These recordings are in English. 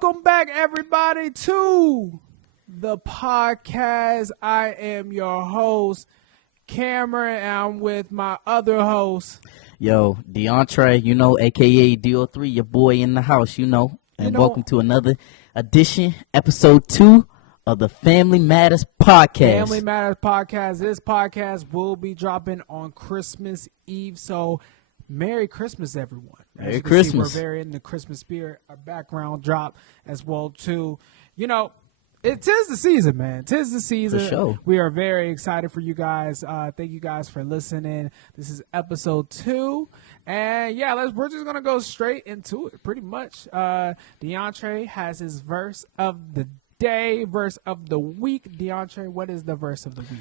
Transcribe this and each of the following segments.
Welcome back, everybody, to the podcast. I am your host, Cameron, and I'm with my other host. Yo, DeAndre, aka DO3, your boy in the house, and welcome to another edition, episode 2 of the Family Matters Podcast. Family Matters Podcast. This podcast will be dropping on Christmas Eve, so Merry Christmas, everyone. Merry Christmas. We're very in the Christmas spirit. Our background drop as well, too. It is the season, man. Tis the season. For sure. We are very excited for you guys. Thank you guys for listening. This is episode 2. And yeah, we're just going to go straight into it pretty much. DeAndre has his verse of the day, verse of the week. DeAndre, what is the verse of the week?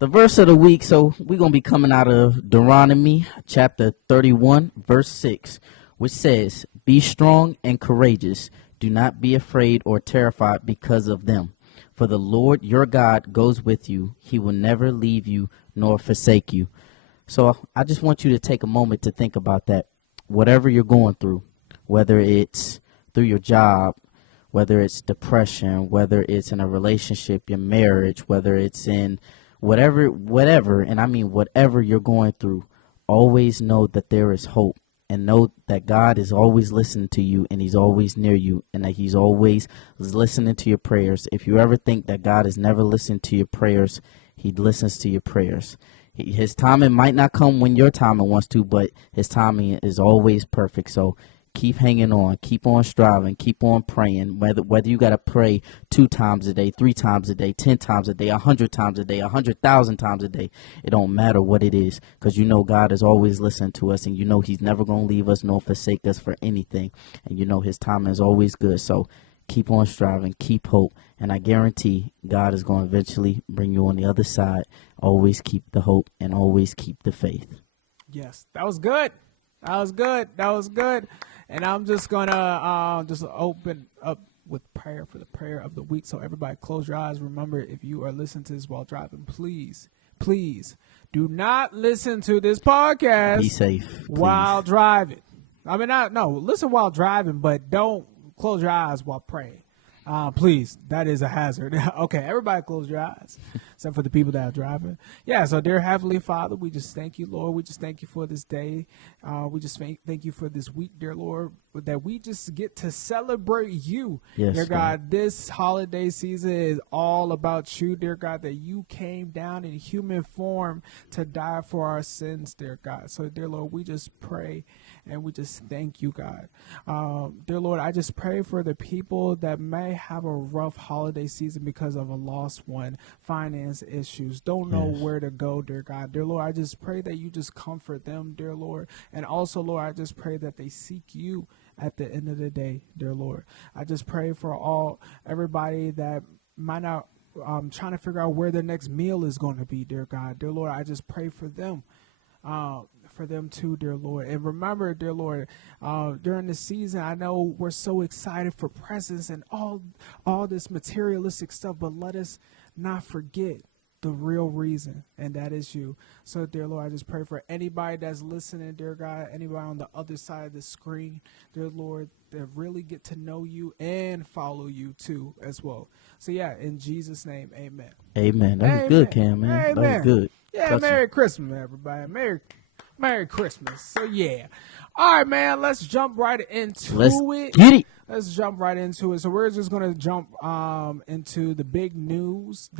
The verse of the week, so we're going to be coming out of Deuteronomy chapter 31, verse 6, which says, "Be strong and courageous. Do not be afraid or terrified because of them. For the Lord your God goes with you. He will never leave you nor forsake you." So I just want you to take a moment to think about that. Whatever you're going through, whether it's through your job, whether it's depression, whether it's in a relationship, your marriage, whether it's in whatever, and I mean whatever you're going through, always know that there is hope. And know that God is always listening to you, and he's always near you, and that he's always listening to your prayers. If you ever think that God is never listening to your prayers, he listens to your prayers. His timing might not come when your timing wants to, but his timing is always perfect. So keep hanging on, keep on striving, keep on praying. Whether you got to pray 2 times a day, 3 times a day, 10 times a day, 100 times a day, 100,000 times a day, it don't matter what it is, because God is always listening to us, and he's never going to leave us nor forsake us for anything, and his timing is always good. So keep on striving, keep hope, and I guarantee God is going to eventually bring you on the other side. Always keep the hope and always keep the faith. Yes, that was good. That was good. And I'm just going to just open up with prayer for the prayer of the week. So everybody close your eyes. Remember, if you are listening to this while driving, please do not listen to this podcast. Be safe, please. While driving. Listen while driving, but don't close your eyes while praying. Please, that is a hazard. Okay, everybody close your eyes, except for the people that are driving. Yeah, so dear Heavenly Father, we just thank you, Lord. We just thank you for this day. We just thank you for this week, dear Lord, that we just get to celebrate you. Yes, dear God, this holiday season is all about you, dear God, that you came down in human form to die for our sins, dear God. So, dear Lord, we just pray and we just thank you, God. Dear Lord, I just pray for the people that may have a rough holiday season because of a lost one, finance issues, don't know where to go, dear God. Dear Lord, I just pray that you just comfort them, dear Lord. And also, Lord, I just pray that they seek you at the end of the day, dear Lord. I just pray for everybody that might not trying to figure out where their next meal is going to be, dear God. Dear Lord, I just pray for them. For them too, dear Lord. And remember, dear Lord, during the season, I know we're so excited for presents and all this materialistic stuff, but let us not forget the real reason, and that is you. So, dear Lord, I just pray for anybody that's listening, dear God, anybody on the other side of the screen, dear Lord, that really get to know you and follow you too as well. So, yeah, in Jesus' name, amen. Amen. That was good, Cam, man. Amen. That was good. Yeah, Merry Christmas, everybody. Merry Christmas. So, yeah. All right, man, let's jump right into it. Get it. Let's jump right into it. So we're just going to jump into the big news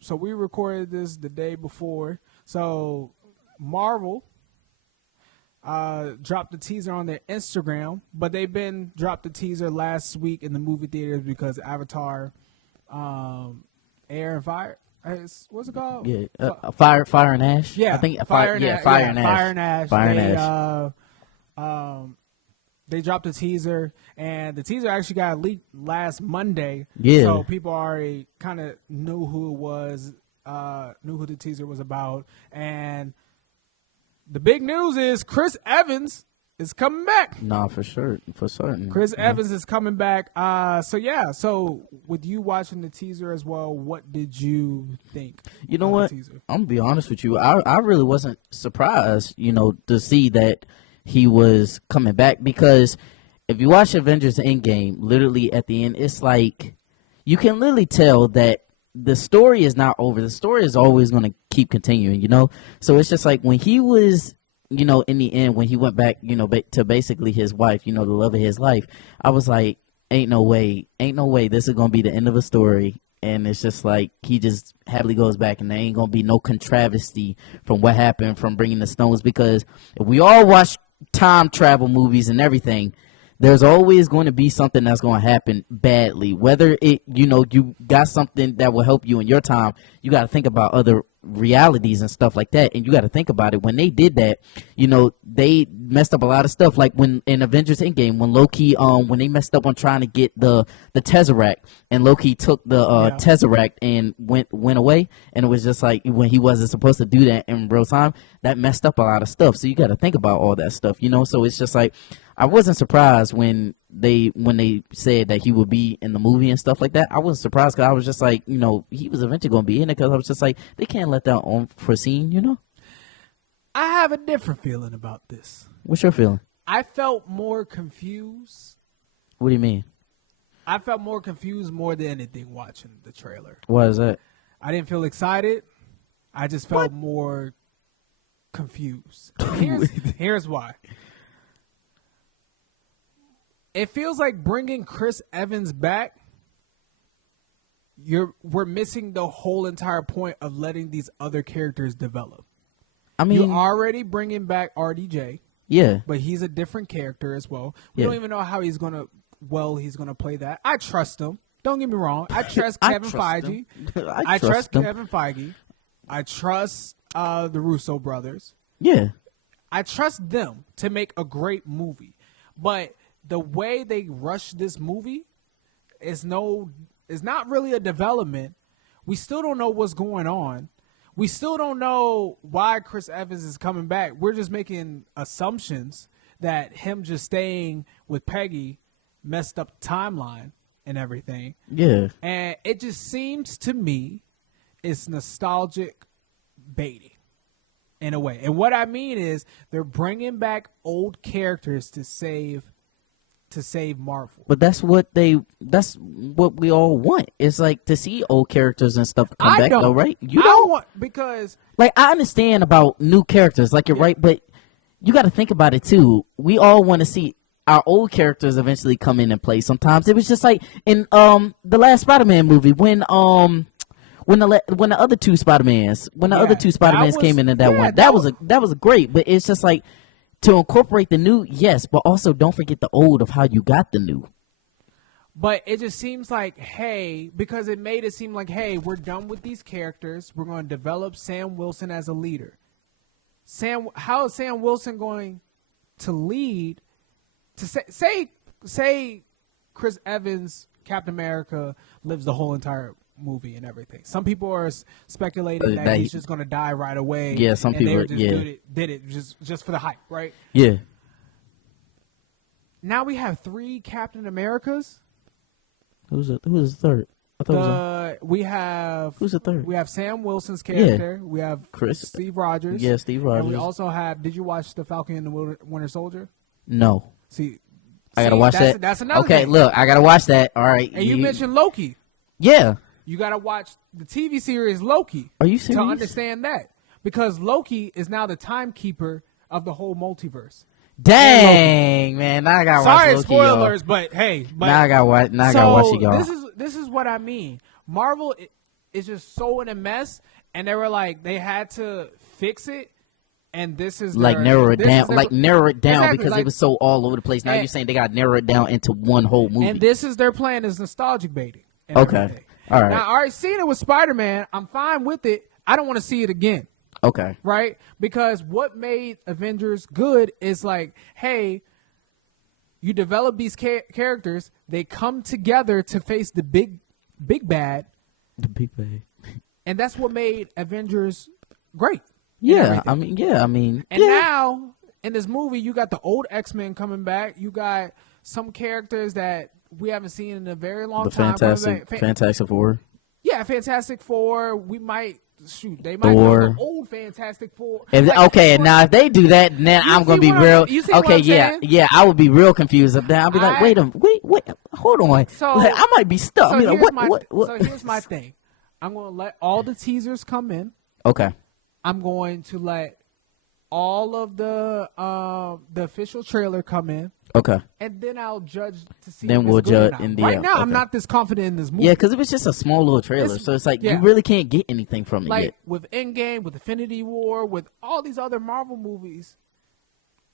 so we recorded this the day before. So Marvel dropped the teaser on their Instagram, but they've been dropped the teaser last week in the movie theaters because Avatar, Air and Fire. What's it called? Yeah, Fire and Ash. Yeah, I think Fire and Ash. They dropped a teaser, and the teaser actually got leaked last Monday. Yeah. So people already kind of knew who it was, knew who the teaser was about. And the big news is Chris Evans is coming back. No, for sure. For certain. Chris Evans is coming back. So with you watching the teaser as well, what did you think? You know what? I'm going to be honest with you. I really wasn't surprised, to see that he was coming back, because if you watch Avengers Endgame, literally at the end, it's like you can literally tell that the story is not over. The story is always going to keep continuing, you know? So it's just like when he was, you know, in the end, when he went back, you know, to basically his wife, you know, the love of his life, I was like, ain't no way this is going to be the end of a story. And it's just like he just happily goes back, and there ain't going to be no controversy from what happened from bringing the stones. Because if we all watch time travel movies and everything, there's always going to be something that's going to happen badly. Whether it, you know, you got something that will help you in your time, you got to think about other realities and stuff like that. And you got to think about it. When they did that, you know, they messed up a lot of stuff. Like when in Avengers Endgame, when Loki, when they messed up on trying to get the Tesseract, and Loki took the Tesseract and went away, and it was just like when he wasn't supposed to do that in real time, that messed up a lot of stuff. So you got to think about all that stuff, you know. So it's just like I wasn't surprised when they said that he would be in the movie and stuff like that. I wasn't surprised because I was just like, you know, he was eventually going to be in it, because I was just like, they can't let that unforeseen, you know. I have a different feeling about this. What's your feeling? I felt more confused. What do you mean? I felt more confused more than anything watching the trailer. Why is that? I didn't feel excited. I just felt more confused. Here's why. It feels like bringing Chris Evans back, we're missing the whole entire point of letting these other characters develop. I mean, you're already bringing back RDJ. Yeah. But he's a different character as well. We don't even know how he's going to play that. I trust him. Don't get me wrong. I trust Kevin Feige. I trust Kevin Feige. I trust the Russo brothers. Yeah. I trust them to make a great movie. But the way they rush this movie is not really a development. We still don't know what's going on. We still don't know why Chris Evans is coming back. We're just making assumptions that him just staying with Peggy messed up the timeline and everything. Yeah. And it just seems to me it's nostalgic baiting in a way. And what I mean is they're bringing back old characters to save Marvel. But that's what we all want. It's like to see old characters and stuff come back, though, right? You don't want, because like, I understand about new characters, like, you're right, but you got to think about it too. We all want to see our old characters eventually come in and play. Sometimes it was just like in the last Spider-Man movie when the other two Spider-Mans came in that one. That was great, but it's just like, to incorporate the new, yes, but also don't forget the old of how you got the new. But it just seems like, hey, because it made it seem like, hey, we're done with these characters. We're going to develop Sam Wilson as a leader. How is Sam Wilson going to lead? To say Chris Evans, Captain America, lives the whole entire movie and everything. Some people are speculating that he's just going to die right away. Yeah, some people did it just for the hype, right? Yeah. Now we have 3 Captain Americas. Who's the third? I thought who's the third? We have Sam Wilson's character. Yeah. We have Chris. Steve Rogers. Yeah, Steve Rogers. And we also have. Did you watch The Falcon and the Winter Soldier? No. I gotta watch that. That's another. Okay, thing. Look, I gotta watch that. All right. And you mentioned Loki. Yeah. You gotta watch the TV series Loki. Are you serious? To understand that, because Loki is now the timekeeper of the whole multiverse. Dang, man! Now I gotta watch Loki. Sorry, spoilers, but hey, now I gotta watch. Now I gotta watch it, y'all. This is what I mean. Marvel is just so in a mess, and they were like they had to fix it, and this is narrow it down, exactly, because it was so all over the place. Now you're saying they got to narrow it down into one whole movie, and this is their plan is nostalgic baiting. Okay, everything. all right. Now I already seen it with Spider-Man. I'm fine with it. I don't want to see it again. Okay, right? Because what made Avengers good is like, hey, you develop these characters, they come together to face the big bad. The big bad. And that's what made Avengers great. Yeah, I mean. And now, in this movie, you got the old X-Men coming back. You got some characters that we haven't seen in a very long time. Fantastic Four. Yeah, Fantastic Four. We might shoot, they might Thor. go the old Fantastic Four. Now if they do that, then I'm gonna be real. I would be real confused. Then I'll be like, wait, hold on. So like, I might be stuck. So I mean, what? So here's my thing. I'm gonna let all the teasers come in. Okay. I'm going to let all of the official trailer come in. Okay. And then I'll judge to see. Then if we'll it's good judge or not. in the Right now, okay. I'm not this confident in this movie. Yeah, because it was just a small little trailer, so it's like you really can't get anything from it like yet. with Endgame, with Infinity War, with all these other Marvel movies,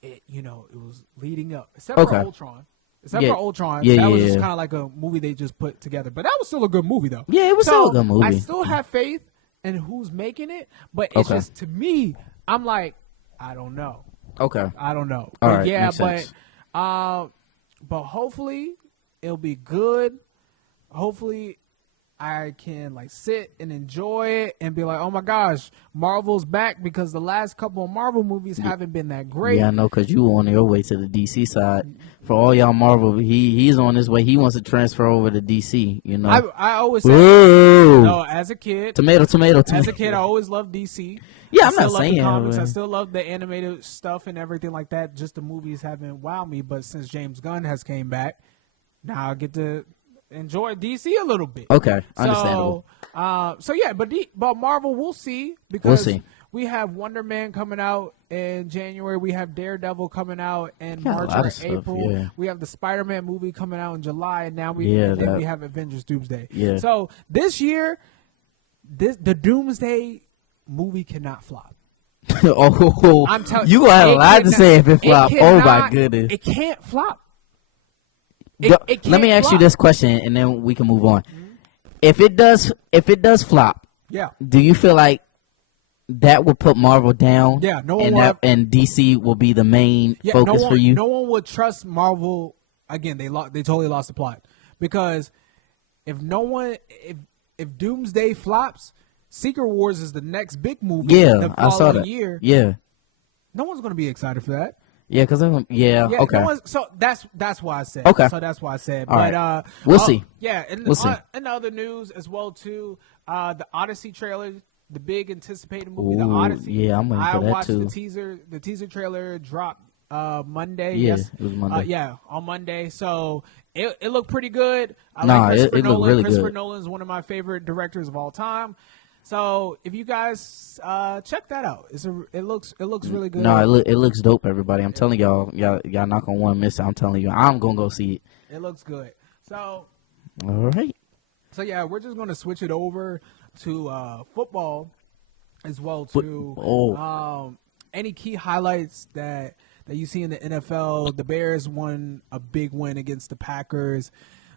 it was leading up, except for Ultron. That was just kind of like a movie they just put together. But that was still a good movie, though. Yeah, it was still a good movie. I still have faith in who's making it, but it's just, to me, I'm like, I don't know. Okay. I don't know. All but right, yeah, makes sense. but hopefully it'll be good. Hopefully I can sit and enjoy it and be like, oh my gosh, Marvel's back, because the last couple of Marvel movies haven't been that great. Yeah, I know, because you on your way to the DC side. For all y'all Marvel, he's on his way. He wants to transfer over to DC, I always say, as a kid. Tomato. As a kid, I always loved DC. Yeah, I'm not saying comics. I still love the animated stuff and everything like that. Just the movies haven't wowed me. But since James Gunn has came back, now I get to enjoy DC a little bit. Okay, understandable. But Marvel, we'll see, because we have Wonder Man coming out in January. We have Daredevil coming out in March or April. Yeah. We have the Spider-Man movie coming out in July, and now we have Avengers Doomsday. Yeah. So this year, the Doomsday movie cannot flop. I'm telling you, gonna have a lot to say if it flop. Oh my goodness, it can't flop. Let me ask you this question, and then we can move on. Mm-hmm. If it does flop, do you feel like that will put Marvel down? Yeah, and DC will be the main focus for you. No one would trust Marvel again. They totally lost the plot, because if Doomsday flops, Secret Wars is the next big movie. Yeah, I saw that. Year. Yeah, no one's going to be excited for that. Yeah, because okay. So that's why I said. Okay. So that's why I said. All but right. We'll see. Yeah, We'll see. In other news as well too, the Odyssey trailer, the big anticipated movie, The Ooh, Odyssey. Yeah, I'm waiting for that too. I watched the teaser. The teaser trailer dropped Monday. Yeah, yes, it was Monday. On Monday. So it looked pretty good. It looked really good. Christopher Nolan's one of my favorite directors of all time. So if you guys check that out, it looks really good. No, it looks dope, everybody. I'm telling y'all not gonna want to miss it. I'm telling you, I'm gonna go see it. It looks good. So all right. So yeah, we're just gonna switch it over to football as well too. Any key highlights that you see in the NFL? The Bears won a big win against the Packers.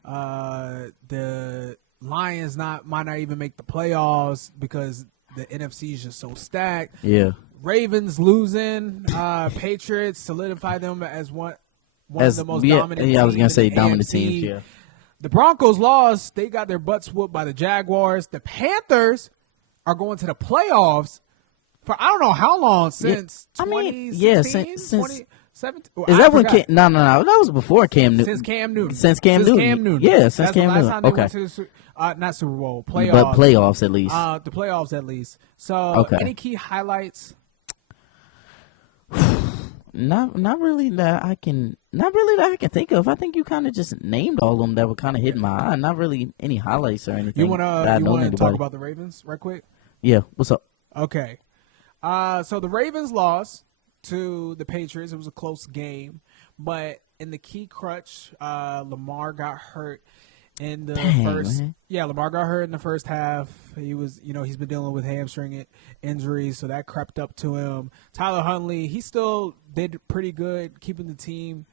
The Lions might not even make the playoffs because the NFC is just so stacked. Yeah. Ravens losing. Patriots solidify them as one of the most dominant teams. Yeah, I was gonna say dominant AFC. teams. Yeah. The Broncos lost. They got their butts whooped by the Jaguars. The Panthers are going to the playoffs for I don't know how long, since 2016, since 2017. Is that when Cam? No, that was before Cam Newton. Since Cam Newton. Yeah, since Cam Newton. Time they went to not Super Bowl, playoffs. But playoffs at least. The playoffs at least. So, any key highlights? Not really that I can think of. I think you kind of just named all of them that were kind of hitting my eye. Not really any highlights or anything. You want to talk about the Ravens right quick? Yeah. What's up? Okay. So the Ravens lost to the Patriots. It was a close game, but in the key crutch, Lamar got hurt in the first. Man. Yeah, Lamar got hurt in the first half. He was, he's been dealing with hamstring injuries, so that crept up to him. Tyler Huntley, he still did pretty good keeping the team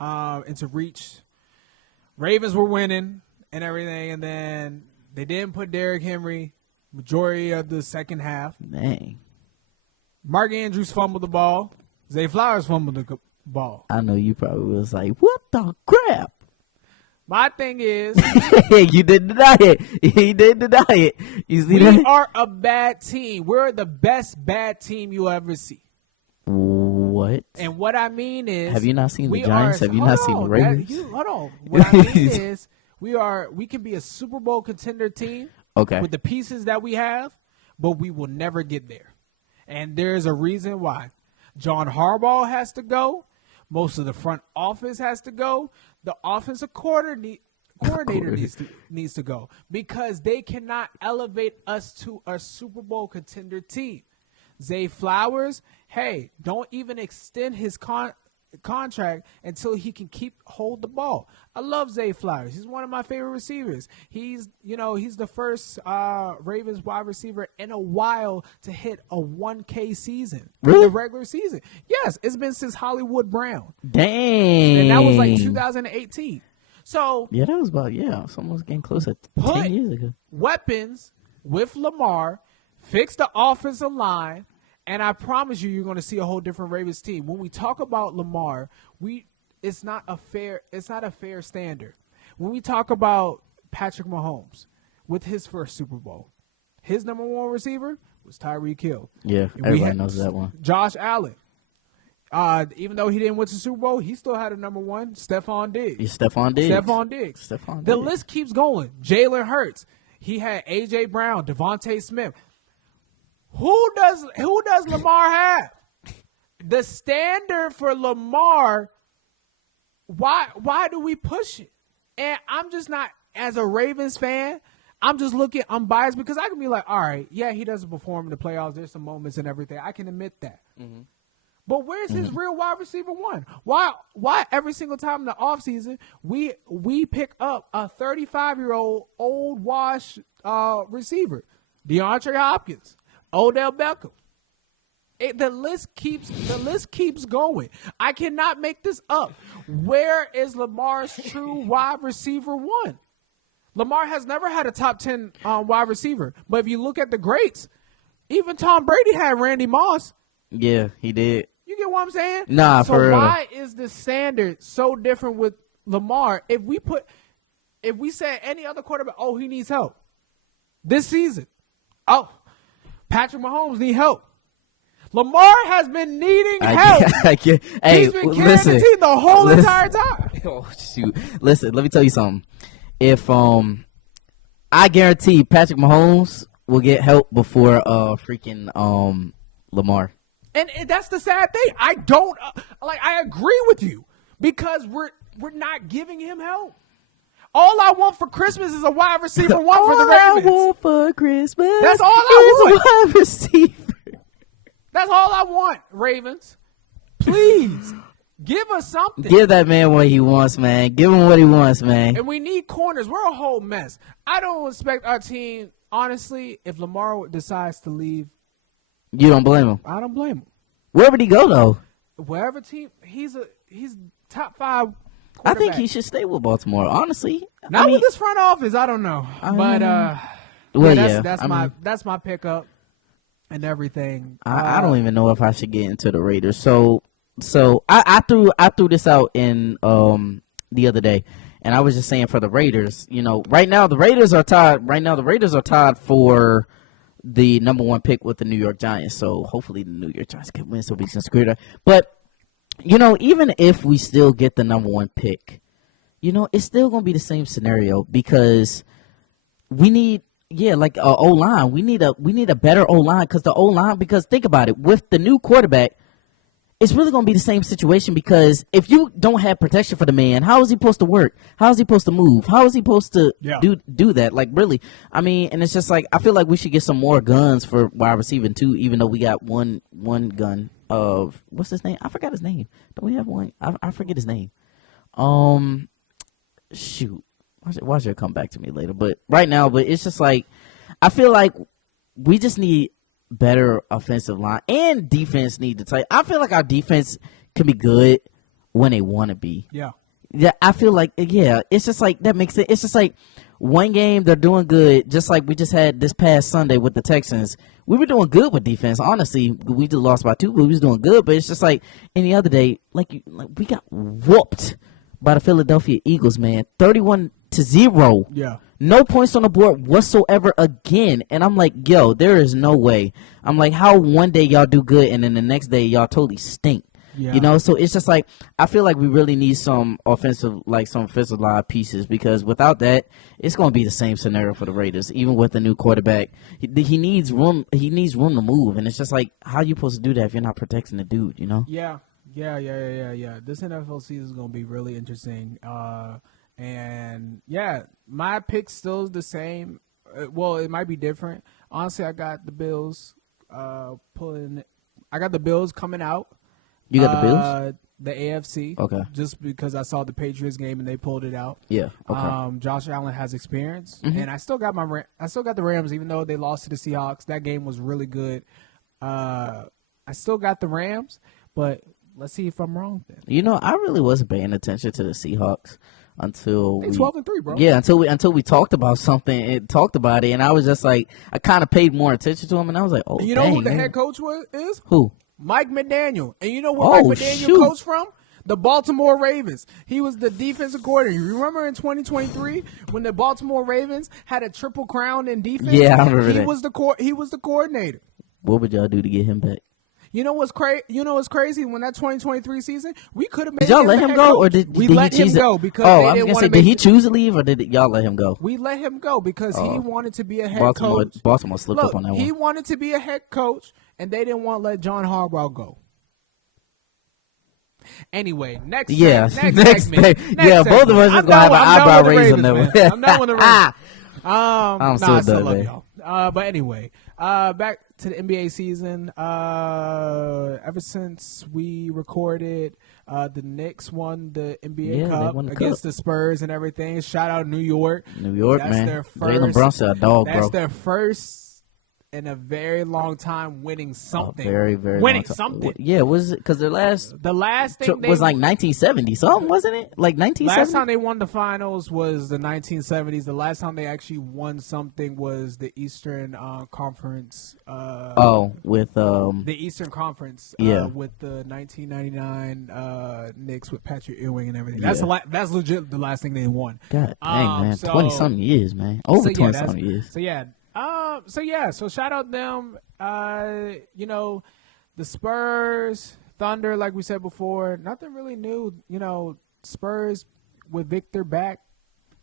into reach. Ravens were winning and everything, and then they didn't put Derrick Henry majority of the second half. Dang. Mark Andrews fumbled the ball. Zay Flowers fumbled the ball. I know you probably was like, what the crap? My thing is... You didn't deny it. He didn't deny it. You see that? We are a bad team. We're the best bad team you'll ever see. What? And what I mean is... Have you not seen the Giants? Have you not seen the Ravens? Hold on. What I mean is we can be a Super Bowl contender team. Okay. With the pieces that we have. but we will never get there. And there's a reason why. John Harbaugh has to go. Most of the front office has to go. The offensive coordinator needs to go because they cannot elevate us to a Super Bowl contender team. Zay Flowers, hey, don't even extend his contract until he can hold the ball. I love Zay Flowers. He's one of my favorite receivers. He's the first Ravens wide receiver in a while to hit a 1K season. Really? The regular season. Yes, it's been since Hollywood Brown. Dang. And that was like 2018. So yeah, that was about it's almost getting close to 10 years ago. Weapons with Lamar, fix the offensive line, and I promise you're going to see a whole different Ravens team. When we talk about Lamar, it's not a fair standard. When we talk about Patrick Mahomes with his first Super Bowl, his number one receiver was Tyreek Hill. Yeah, everybody knows that one. Josh Allen. Even though he didn't win the Super Bowl, he still had a number one, Stephon Diggs. Yeah, Stephon Diggs. The list keeps going. Jalen Hurts. He had A.J. Brown, Devontae Smith. Who does Lamar have? The standard for Lamar, why do we push it? And I'm just not, as a Ravens fan, I'm biased because I can be like, all right, yeah, he doesn't perform in the playoffs. There's some moments and everything. I can admit that. Mm-hmm. But where's his real wide receiver one? Why every single time in the offseason we pick up a 35-year-old old wash receiver, DeAndre Hopkins, Odell Beckham? The list keeps going. I cannot make this up. Where is Lamar's true wide receiver one? Lamar has never had a top 10 wide receiver. But if you look at the greats, even Tom Brady had Randy Moss. Yeah, he did. You get what I'm saying? Nah, so for real. Why is the standard so different with Lamar? If we said any other quarterback, oh, he needs help this season. Oh, Patrick Mahomes needs help. Lamar has been needing help. Hey, he's been carrying the team the whole entire time. Oh, shoot. Listen, let me tell you something. If I guarantee Patrick Mahomes will get help before freaking Lamar. And that's the sad thing. I don't I agree with you because we're not giving him help. All I want for Christmas is a wide receiver one for the Ravens. All I want for Christmas. That's all I want. A wide receiver. That's all I want, Ravens. Please give us something. Give that man what he wants, man. Give him what he wants, man. And we need corners. We're a whole mess. I don't expect our team, honestly, if Lamar decides to leave. You don't blame him? I don't blame him. Where would he go, though? Wherever team. He's top 5 I think he should stay with Baltimore, honestly. Not with this front office. I don't know. That's my pickup and everything. I don't even know if I should get into the Raiders. So I threw this out in the other day, and I was just saying for the Raiders, right now the Raiders are tied. Right now the Raiders are tied for the number 1 pick with the New York Giants. So hopefully the New York Giants can win so we can screw that. But even if we still get the number 1 pick, it's still gonna be the same scenario because we need like a O-line. We need a better O-line because the O-line, because think about it, with the new quarterback, it's really going to be the same situation because if you don't have protection for the man, how is he supposed to work? How is he supposed to move? How is he supposed to do that? Like, really? I mean, and it's just like, I feel like we should get some more guns for wide receiving too, even though we got one gun of, what's his name? I forgot his name. Don't we have one? I forget his name. Shoot. Why should it come back to me later? But right now, it's just like, I feel like we just need better offensive line and defense need to tight. I feel like our defense can be good when they want to be. Yeah, I feel like, it's just like, that makes it. It's just like one game they're doing good, just like we just had this past Sunday with the Texans. We were doing good with defense. Honestly, we just lost by 2, but we was doing good. But it's just like any other day, like we got whooped by the Philadelphia Eagles, man, 31-0. Yeah. No points on the board whatsoever again. And I'm like, yo, there is no way. I'm like, how one day y'all do good and then the next day y'all totally stink. Yeah. You know, so it's just like I feel like we really need some offensive line pieces, because without that, it's going to be the same scenario for the Raiders. Even with the new quarterback, he needs room. He needs room to move, and it's just like, how you supposed to do that if you're not protecting the dude? You know? Yeah. This NFL season is going to be really interesting. And yeah, my pick still is the same. Well, it might be different. Honestly, I got the Bills pulling. I got the Bills coming out. You got the Bills? The AFC. Okay. Just because I saw the Patriots game and they pulled it out. Yeah. Okay. Josh Allen has experience, Mm-hmm. and I still got the Rams, even though they lost to the Seahawks. That game was really good. I still got the Rams, but let's see if I'm wrong then. You know, I really wasn't paying attention to the Seahawks until They 12-3, bro. Yeah, until we talked about something and talked about it, and I was just like, I kind of paid more attention to him, and I was like, oh, And you know dang, who the man. head coach is? Who? Mike McDaniel. And you know where Oh, Mike McDaniel shoot. coached from? The Baltimore Ravens. He was the defensive coordinator. You remember in 2023 when the Baltimore Ravens had a triple crown in defense? Yeah, I remember he that. He was the coordinator. What would y'all do to get him back? You know what's crazy? You know what's crazy? When that 2023 season, we could have made. Did y'all let the him head go, coach. or did we he let him choose go it? because Oh, they I was didn't gonna want say, to did he choose to leave, or did y'all let him go? We let him go because he wanted to be a head Baltimore coach. slipped Look, up on that he one. wanted to be a head coach, and they didn't want to let John Harbaugh go. Anyway, next segment. Yeah, both of us is gonna have an eyebrow raise on that one. I'm done with the Ravens. I'm so I still done, love man. y'all. But anyway, back to the NBA season. Ever since we recorded, the Knicks won the NBA Yeah, they Cup won the against cup. the Spurs and everything. Shout out New York. New York, That's man. their Jalen Brunson, a dog, That's bro. their first in a very long time winning something. Very, very winning long time. something. Yeah, was it because their last The last thing was like 1970 something, wasn't it? Like 1970. Last time they won the finals was the 1970s. The last time they actually won something was the Eastern Conference. With The Eastern Conference. Yeah. With the 1999 Knicks with Patrick Ewing and everything. Yeah. That's legit the last thing they won. God dang, man, so- 20-something years, man, over So, yeah, 20-something years. So shout out them. You know, the Spurs, Thunder, like we said before, nothing really new. You know, Spurs with Victor back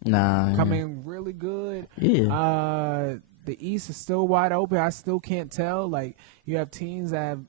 Nah, coming really good. Yeah. The East is still wide open. I still can't tell. Like, you have teams that have,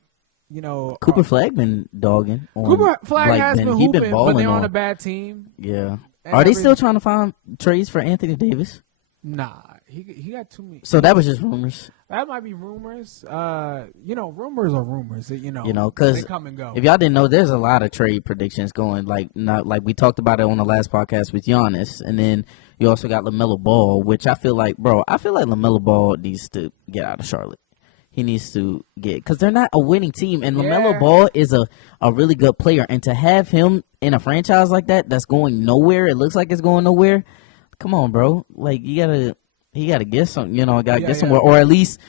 you know, Cooper Flag been dogging. On, Cooper Flag like, has been he hooping, but balling they're on a bad team. Yeah. And Are they every- still trying to find trades for Anthony Davis? Nah, he got too many. So that was just rumors. That might be rumors. You know, rumors are rumors. You know, Because they come and go. if y'all didn't know, there's a lot of trade predictions going. Like, not like we talked about it on the last podcast with Giannis, and then you also got LaMelo Ball, which I feel like LaMelo Ball needs to get out of Charlotte. He needs to because they're not a winning team, and LaMelo Yeah. Ball is a really good player, and to have him in a franchise like that's going nowhere, it looks like it's going nowhere. Come on, bro. Like, he gotta get some, get somewhere, or at least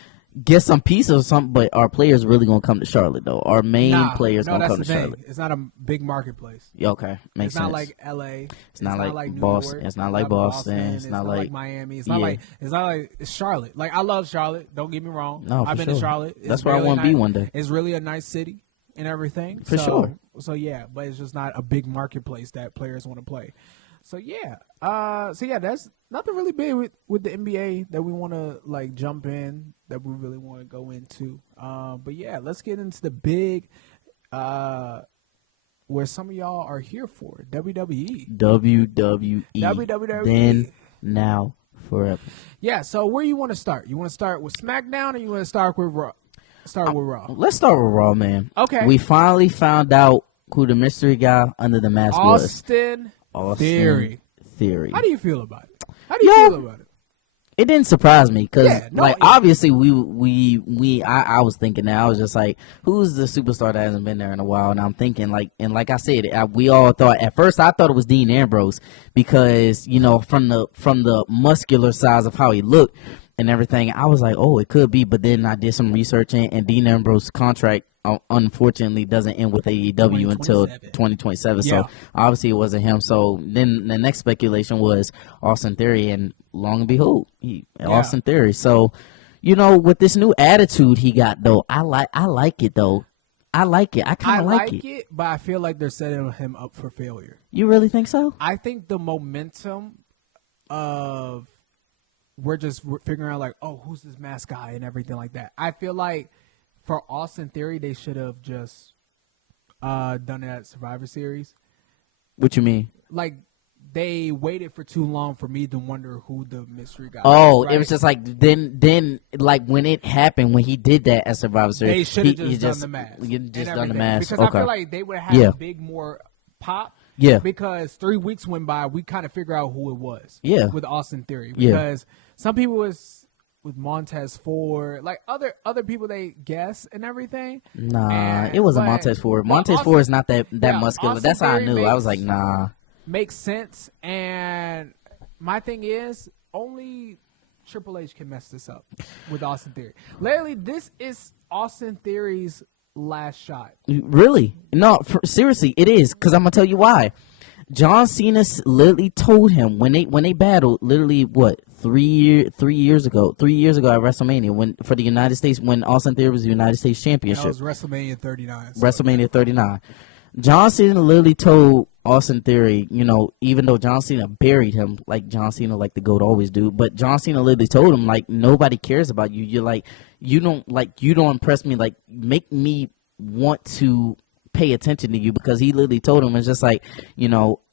get some pieces or something. But our players really gonna come to Charlotte, though. Our main players gonna that's come the to thing. Charlotte. It's not a big marketplace. Yeah, okay, makes It's sense. not like L.A. It's not like New Boston. York. It's not like Boston. It's not like Miami. It's Yeah. not like it's Charlotte. Like, I love Charlotte. Don't get me wrong. No, for I've been to sure. Charlotte. It's That's where I really wanna be nice. one day. It's really a nice city and everything. For sure. So yeah, but it's just not a big marketplace that players want to play. So yeah, that's nothing really big with the NBA that we want to like jump in, that we really want to go into. But yeah, let's get into the big, where some of y'all are here for, WWE. WWE. WWE. Then, now, forever. Yeah. So where you want to start? You want to start with SmackDown, or you want to start with Raw? Start with Raw. Let's start with Raw, man. Okay. We finally found out who the mystery guy under the mask was. Austin Theory. How do you feel about it? Feel about it? It didn't surprise me because, obviously, I was thinking that. I was just like, who's the superstar that hasn't been there in a while? And I'm thinking, like I said, we all thought, at first, I thought it was Dean Ambrose because, from the muscular size of how he looked and everything, I was like, oh, it could be. But then I did some research, and Dean Ambrose's contract, unfortunately, doesn't end with AEW until 2027. Yeah. So obviously it wasn't him. So then the next speculation was Austin Theory, and long and behold, Austin Theory. So, with this new attitude he got, though, I like it, though. I like it. I kind I of like it, but I feel like they're setting him up for failure. You really think so? I think the momentum of we're just figuring out like, oh, who's this mask guy and everything like that. I feel like for Austin Theory, they should have just done that Survivor Series. What you mean? Like they waited for too long for me to wonder who the mystery guy. Oh, was, right? it was just like then like when it happened when he did that at Survivor Series, they should have just done the mask. Just done the mask because okay. I feel like they would have had a big more pop. Yeah. Because 3 weeks went by, we kind of figured out who it was. Yeah. With Austin Theory, because some people was with Montez Ford, like other people they guess and everything. Nah, it wasn't Montez Ford. Montez Ford is not that muscular. Austin That's how I Theory knew. I was like, nah. Makes sense. And my thing is, only Triple H can mess this up with Austin Theory. Literally, this is Austin Theory's last shot. Really? No, seriously, it is. Because I'm gonna tell you why. John Cena literally told him when they battled, literally what 3 years ago at WrestleMania for the United States when Austin Theory was the United States Championship. That was WrestleMania 39. So. WrestleMania 39. John Cena literally told Austin Theory, even though John Cena buried him, like John Cena, like the GOAT always do, but John Cena literally told him, like, nobody cares about you. You're like, you don't impress me. Like, make me want to pay attention to you, because he literally told him, it's just like,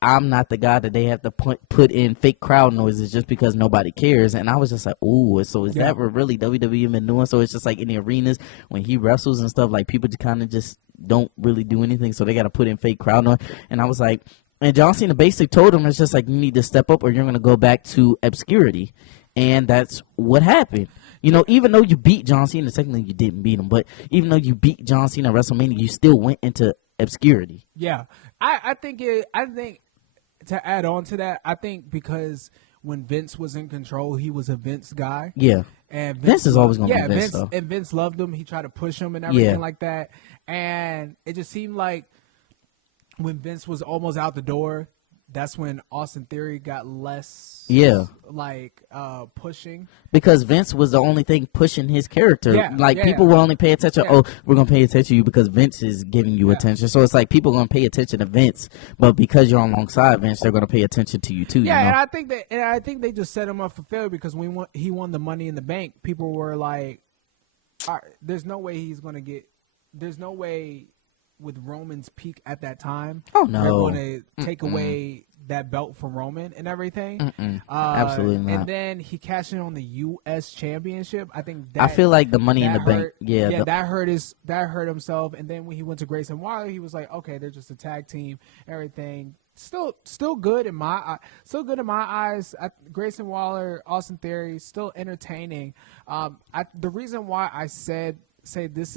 I'm not the guy that they have to put in fake crowd noises just because nobody cares. And I was just like, ooh, so is that what really WWE been doing? So it's just like in the arenas when he wrestles and stuff, like people just kind of just don't really do anything, so they got to put in fake crowd noise. And I was like, and John Cena basically told him, it's just like, you need to step up or you're going to go back to obscurity. And that's what happened. Even though you beat John Cena, technically you didn't beat him, but even though you beat John Cena at WrestleMania, you still went into obscurity. Yeah. I think to add on to that, I think because when Vince was in control, he was a Vince guy. Yeah. And Vince is always going to be Vince, though. And Vince loved him. He tried to push him and everything like that. And it just seemed like when Vince was almost out the door, that's when Austin Theory got less pushing. Because Vince was the only thing pushing his character. People will only pay attention. Yeah. Oh, we're going to pay attention to you because Vince is giving you attention. So it's like people are going to pay attention to Vince, but because you're alongside Vince, they're going to pay attention to you too. Yeah, and I think they just set him up for failure because when he won the Money in the Bank, people were like, all right, there's no way with Roman's peak at that time. Oh no, they're going to take away that belt from Roman and everything. Absolutely not. And then he cashed in on the U.S. Championship. I think I feel like the Money in the Bank. That hurt himself. And then when he went to Grayson Waller, he was like, okay, they're just a tag team. Everything still good in my eyes. Grayson Waller, Austin Theory, still entertaining. The reason why I say this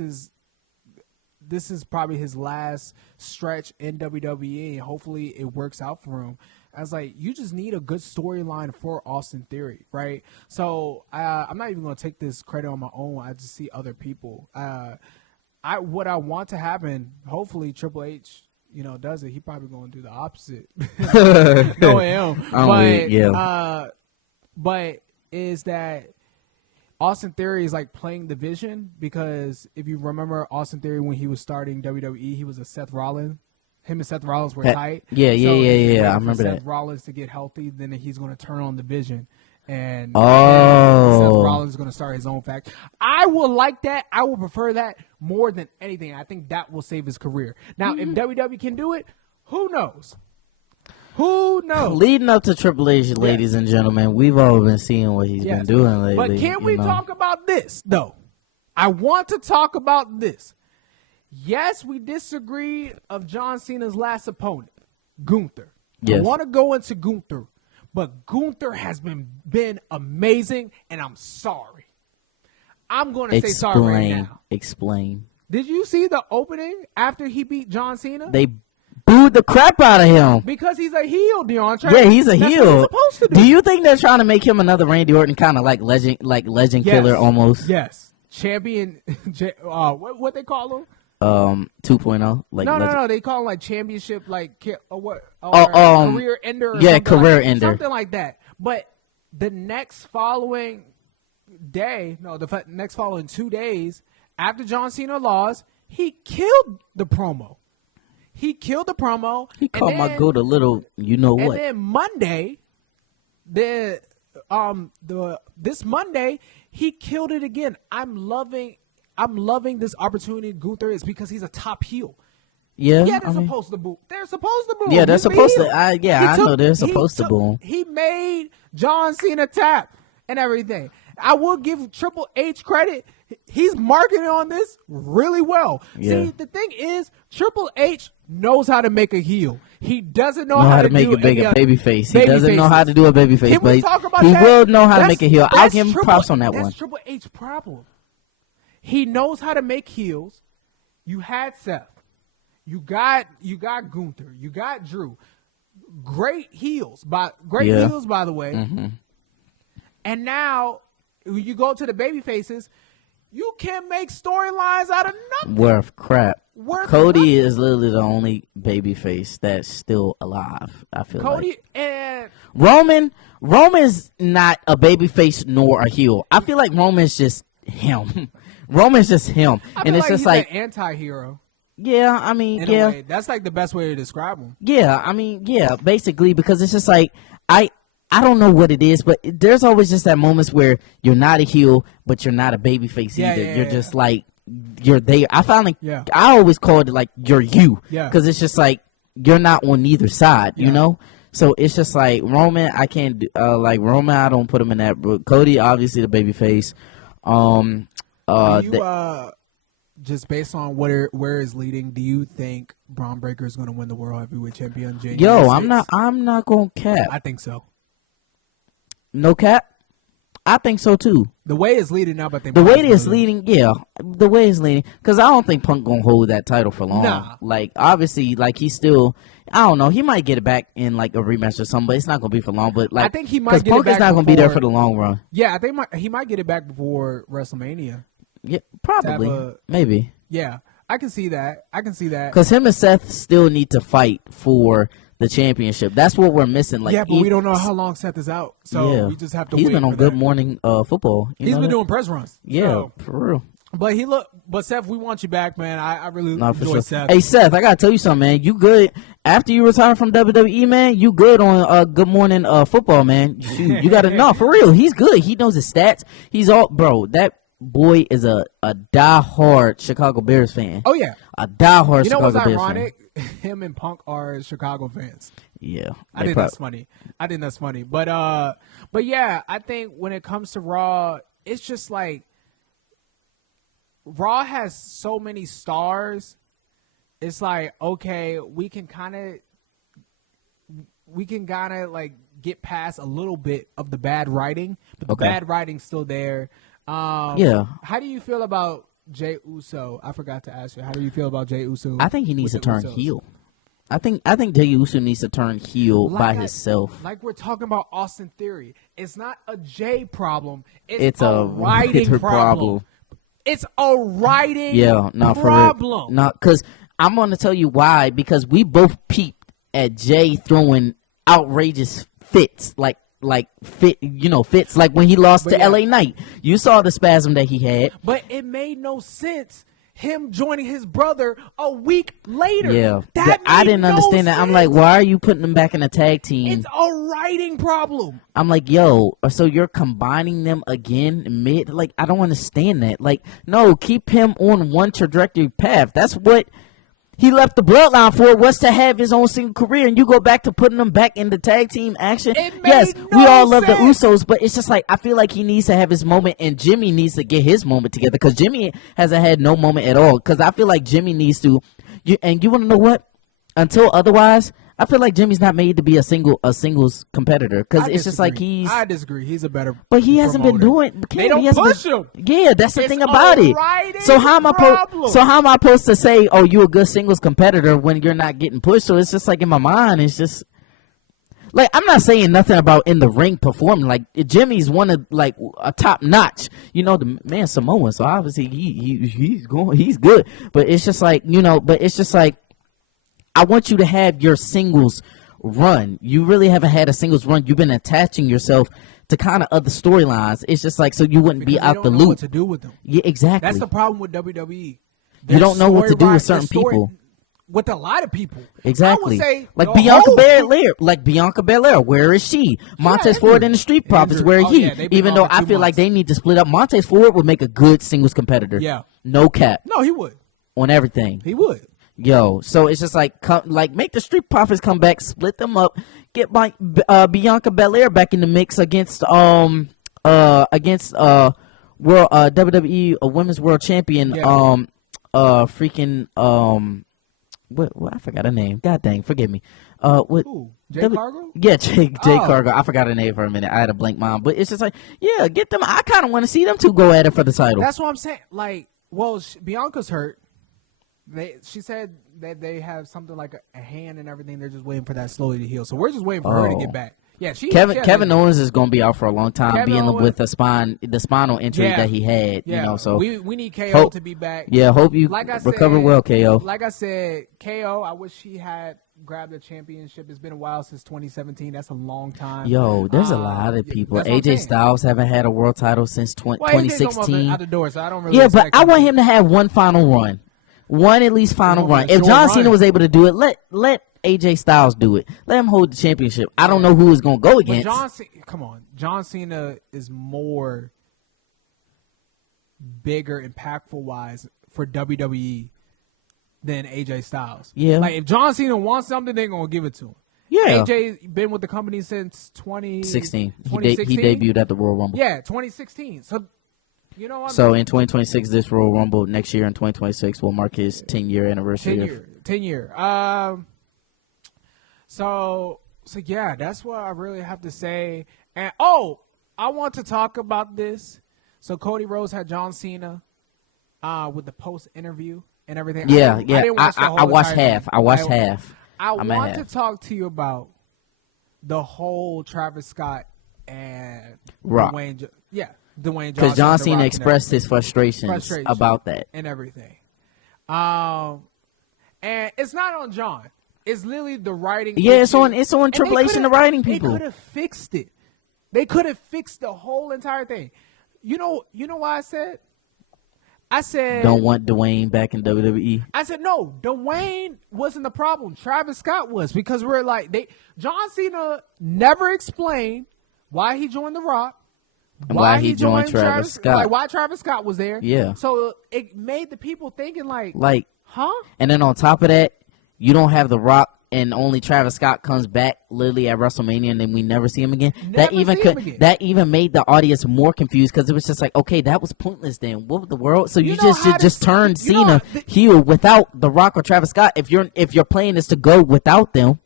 is probably his last stretch in WWE, and hopefully it works out for him. I was like, you just need a good storyline for Austin Theory, right? So I'm not even going to take this credit on my own. I just see other people. What I want to happen, hopefully Triple H, does it. He probably going to do the opposite. Go him. But is that Austin Theory is like playing the vision, because if you remember Austin Theory when he was starting WWE, he was a Seth Rollins. Him and Seth Rollins were tight. Yeah. I remember that. Seth Rollins to get healthy, then he's going to turn on the vision. And Seth Rollins is going to start his own faction. I will like that. I will prefer that more than anything. I think that will save his career. Now, if WWE can do it, who knows? Who knows? Leading up to Triple H, ladies and gentlemen, we've all been seeing what he's been doing lately. But can we talk about this, though? I want to talk about this. Yes, we disagreed of John Cena's last opponent, Gunther. Yes. I want to go into Gunther, but Gunther has been amazing, and I'm sorry. I'm going to say sorry right now. Explain. Did you see the opening after he beat John Cena? They booed the crap out of him because he's a heel, DeAndre. Yeah, he's a heel. What he's supposed to do. Do you think they're trying to make him another Randy Orton, kind of like legend killer almost? Yes, champion. What they call him? 2.0. No. They call him like championship, like career ender. Career ender, something like that. But the next following day, the next following 2 days after John Cena lost, he killed the promo. He killed the promo. He called my goat a little, you know what? And then Monday, this Monday, he killed it again. I'm loving this opportunity Gunther is because he's a top heel. Yeah, they're supposed to boo. They're supposed to boo. Yeah, they're supposed to. I know they're supposed to boo. He made John Cena tap and everything. I will give Triple H credit. He's marketing on this really well. Yeah. See, the thing is, Triple H knows how to make a heel. He doesn't know how to make do a baby face. He doesn't know how to do a baby face, Can we but talk about he that? will know how to make a heel. I'll give him props on that one. That's Triple H's problem. He knows how to make heels. You had Seth. You got Gunther. You got Drew. Great heels, by the way. Mm-hmm. And now when you go to the baby faces, you can't make storylines out of nothing. Worth crap. Cody is literally the only baby face that's still alive. I feel Cody like and Roman's not a baby face nor a heel. I feel like Roman's just him. Roman's just him, and it's just like an anti-hero. Yeah, I mean, in a way. That's like the best way to describe him. Yeah, I mean, yeah, basically, because it's just like I don't know what it is, but there's always just that moments where you're not a heel, but you're not a baby face either. You're just like, you're there. I always called it like you're you. Yeah. Because it's just like, you're not on either side, you know? So it's just like, Roman, I can't do, Roman, I don't put him in that. But Cody, obviously the baby face. Just based on where it's leading, do you think Braun Breaker is going to win the World Heavyweight Champion? January 6th? I'm not going to cap. I think so. No cap? I think so too. The way it's leading up, I think. The way it's leading, the way it's leading, because I don't think Punk gonna hold that title for long. Nah. Like obviously, like he's still, I don't know, he might get it back in like a rematch or something, but it's not gonna be for long. But like, I think he might get Punk it back is not gonna be there for the long run. Yeah, I think he might get it back before WrestleMania. Yeah, probably, maybe. Yeah, I can see that. Because him and Seth still need to fight for the championship. That's what we're missing. Like, but we don't know how long Seth is out, so we just have to. He's wait been on for Good that. Morning Football. He's been doing press runs. Yeah, so. for real. But Seth, we want you back, man. I really enjoy Seth. Hey, Seth, I gotta tell you something, man. You good after you retire from WWE, man? You good on Good Morning Football, man? You got to know for real. He's good. He knows his stats. He's all that boy is a diehard Chicago Bears fan. Oh yeah, a diehard Chicago Bears fan. You know what's ironic? Him and Punk are Chicago fans. Yeah, I think that's funny. But yeah, I think when it comes to Raw, it's just like Raw has so many stars. It's like, okay, we can kind of like get past a little bit of the bad writing, but the bad writing's still there. Yeah. How do you feel about Jey Uso? I forgot to ask you. How do you feel about Jey Uso? I think he needs to turn heel. I think Jey Uso needs to turn heel by himself. Like we're talking about Austin Theory. It's not a Jey problem. It's a writing problem. It's a writing problem. For real. No, because I'm going to tell you why. Because we both peeped at Jey throwing outrageous fits, fits like when he lost to LA Knight. You saw the spasm that he had. But it made no sense. Him joining his brother a week later. Yeah, I didn't understand that. I'm like, why are you putting them back in a tag team? It's a writing problem. I'm like, yo, so you're combining them again mid? Like, I don't understand that. Like, no, keep him on one trajectory path. That's what he left the bloodline for, was to have his own single career, and you go back to putting them back in the tag team action. Yes, we all love the Usos, but it's just like, I feel like he needs to have his moment, and Jimmy needs to get his moment together, because Jimmy hasn't had no moment at all, because I feel like Jimmy needs to, and you want to know what? Until otherwise, I feel like Jimmy's not made to be a singles competitor, because it's just like I disagree. He's a better But he hasn't been doing. They don't push him. Yeah, that's the thing about it. So how am I supposed to say, oh, you a good singles competitor when you're not getting pushed? So it's just like in my mind, it's just like, I'm not saying nothing about in the ring performing. Like, Jimmy's one of like a top notch. You know, the man Samoan, so obviously he's good. But it's just like, I want you to have your singles run. You really haven't had a singles run. You've been attaching yourself to kind of other storylines. It's just like, so you wouldn't be out the loop. What to do with them? Yeah, exactly. That's the problem with WWE. You don't know what to do with certain people. With a lot of people. Exactly. I would say like Bianca Belair. Where is she? Montez Ford and the Street Profits. Where is he? Yeah, even though I feel like they need to split up. Montez Ford would make a good singles competitor. Yeah. No cap. No, he would. On everything. He would. Yo, so it's just like make the Street Profits come back, split them up, get Bianca Belair back in the mix against world WWE Women's World Champion what I forgot her name. God dang, forgive me. What? Ooh, Jay Cargill? Yeah, Jay Cargill. I forgot her name for a minute. I had a blank mind, but it's just like, yeah, get them. I kind of want to see them two go at it for the title. That's what I'm saying. Like, well, Bianca's hurt. She said that they have something like a hand and everything. They're just waiting for that slowly to heal. So we're just waiting for her to get back. Yeah, Kevin Owens is going to be out for a long time, with the spinal injury that he had. Yeah. You know, so we need KO to be back. Yeah, hope you recover well, KO. Like I said, KO. I wish he had grabbed the championship. It's been a while since 2017. That's a long time. Yo, there's a lot of people. AJ Styles haven't had a world title since 2016. Out the door, so I don't really. Yeah, but I want him to have one final run. One at least final run. If John Cena was able to do it, let AJ Styles do it. Let him hold the championship. I don't know who is going to go against. Come on. John Cena is more bigger, impactful-wise for WWE than AJ Styles. Yeah. Like, if John Cena wants something, they're going to give it to him. Yeah. AJ been with the company since 2016. He debuted at the Royal Rumble. Yeah, 2016. So, you know what? So, in 2026, this Royal Rumble, next year in 2026, will mark his 10-year anniversary. 10 year. So yeah, that's what I really have to say. And I want to talk about this. So Cody Rhodes had John Cena with the post interview and everything. Yeah, I watched half. I watched half. I want to talk to you about the whole Travis Scott and Rock. Dwayne Johnson. Because John Cena expressed his frustrations about that and everything. And it's not on John. It's literally the writing. Yeah, it's on Triple H and the writing people. They could have fixed it. They could have fixed the whole entire thing. You know why I said? I said don't want Dwayne back in WWE. I said no, Dwayne wasn't the problem. Travis Scott was, because we're like John Cena never explained why he joined The Rock. And why he joined Travis Scott. Like why Travis Scott was there. Yeah. So it made the people thinking like, huh? And then on top of that, you don't have The Rock and only Travis Scott comes back literally at WrestleMania and then we never see him again. That even made the audience more confused, because it was just like, okay, that was pointless then. What the world? So you just turned Cena heel without The Rock or Travis Scott if your plan is to go without them.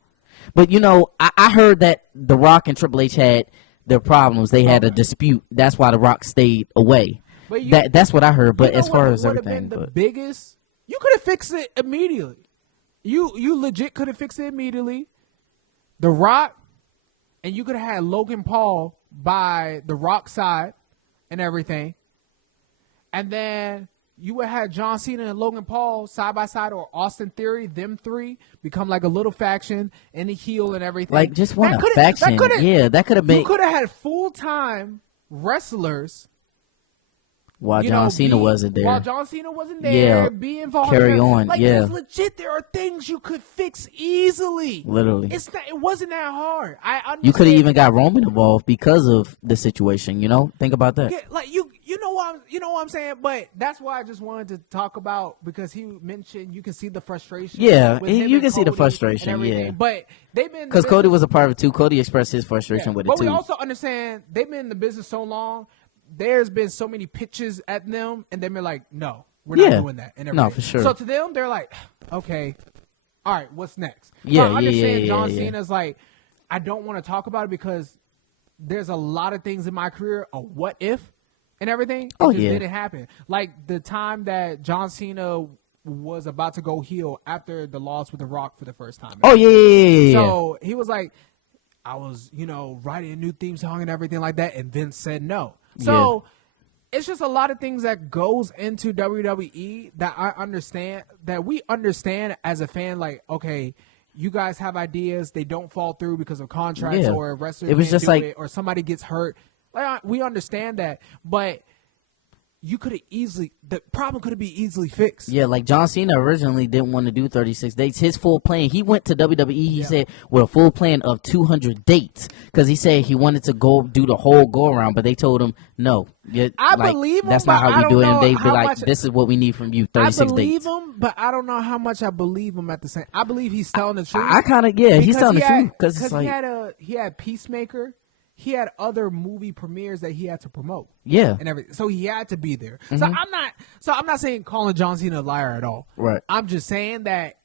But I heard that The Rock and Triple H had their problems. They had a dispute. That's why The Rock stayed away. That's what I heard. But as far as everything, biggest, you could have fixed it immediately. You legit could have fixed it immediately. The Rock, and you could have had Logan Paul by The Rock side and everything. And then you would have had John Cena and Logan Paul side by side, or Austin Theory, them three, become like a little faction and the heel and everything. Like just one faction. That could have been. You could have had full-time wrestlers. While John Cena wasn't there. While John Cena wasn't there, be involved. Carry on, Because legit, there are things you could fix easily. Literally. It wasn't that hard. I understand. You could have even got Roman involved because of the situation, Think about that. Yeah, like you know what I'm saying? But that's why I just wanted to talk about, because he mentioned you can see the frustration. Yeah, you can see the frustration, yeah. But they've been, because Cody was a part of it too. Cody expressed his frustration with it too. But we also understand they've been in the business so long. There's been so many pitches at them, and they've been like, no, we're not doing that. And no, for sure. So to them, they're like, okay, all right, what's next? Yeah, I understand John Cena's like, I don't want to talk about it because there's a lot of things in my career, a what if and everything. It just didn't happen. Like the time that John Cena was about to go heel after the loss with The Rock for the first time. Oh, yeah. So he was like, I was, writing a new theme song and everything like that, and Vince said no. So it's just a lot of things that goes into WWE that I understand, that we understand as a fan. Like, okay, you guys have ideas, they don't fall through because of contracts or a wrestler it was just like or somebody gets hurt. Like, we understand that, but you could have the problem could have been easily fixed. Yeah, like John Cena originally didn't want to do 36 dates. His full plan, he went to WWE, he said, with a full plan of 200 dates because he said he wanted to go do the whole go around, but they told him, no. I believe him, that's not but how we do it. And they'd be like, much, this is what we need from you, 36 dates. I believe him, but I don't know how much I believe him at the same. I believe he's telling the truth. I kind of, he's telling the truth. Because he had Peacemaker. He had other movie premieres that he had to promote. Yeah. And everything. So he had to be there. So I'm not saying calling John Cena a liar at all. Right. I'm just saying that